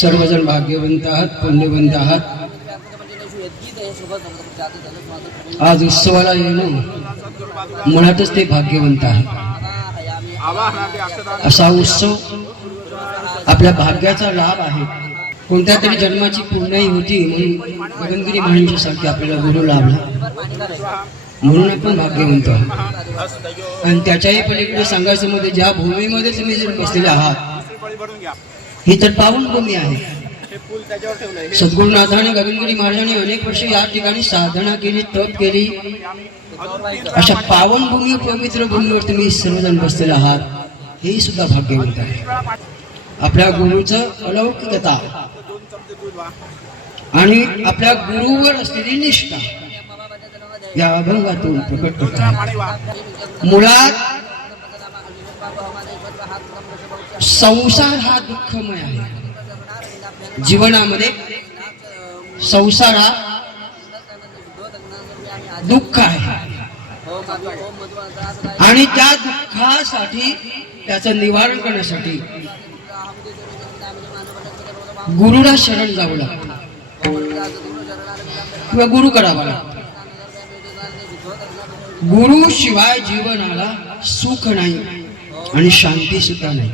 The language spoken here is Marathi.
सर्वजण भाग्यवंत आहात, पुण्यवंत आहात. आज उत्सवाला येणं मुळातच ते भाग्यवंत आहे. असा उत्सव आपल्या भाग्याचा लाभ आहे. कोणत्या तरी जन्माची पुण्याई होती म्हणून गगनगिरी महाराजांसारखे आपल्याला गुरु लाभला, म्हणून आपण भाग्यवंत आहोत. आणि त्याच्याही पलीकडे सांगायचं मध्ये ज्या भूमीमध्ये तुम्ही जर बसलेले आहात ही तर पावन भूमी आहे. सद्गुरुनाथाने गगनगिरी महाराजांनी अनेक वर्ष या ठिकाणी साधना केली, तप केली. अशा पावन भूमी, पवित्र भूमीवर तुम्ही सर्वजण बसलेले आहात, हेही सुद्धा भाग्यवंत आहे. आपल्या गुरुचं अलौकिकता आणि आपल्या गुरुवर असलेली निष्ठा या अभंगातून प्रकट करत आहे. मुळात संसार हा दुःखमय आहे. जीवनामध्ये संसार हा दुःख आहे आणि त्या दुःखासाठी त्याचं निवारण करण्यासाठी गुरुला शरण जावं लागतं किंवा गुरु करावा लागतो. गुरु शिवाय जीवनाला सुख नाही आणि शांती सुद्धा नाही.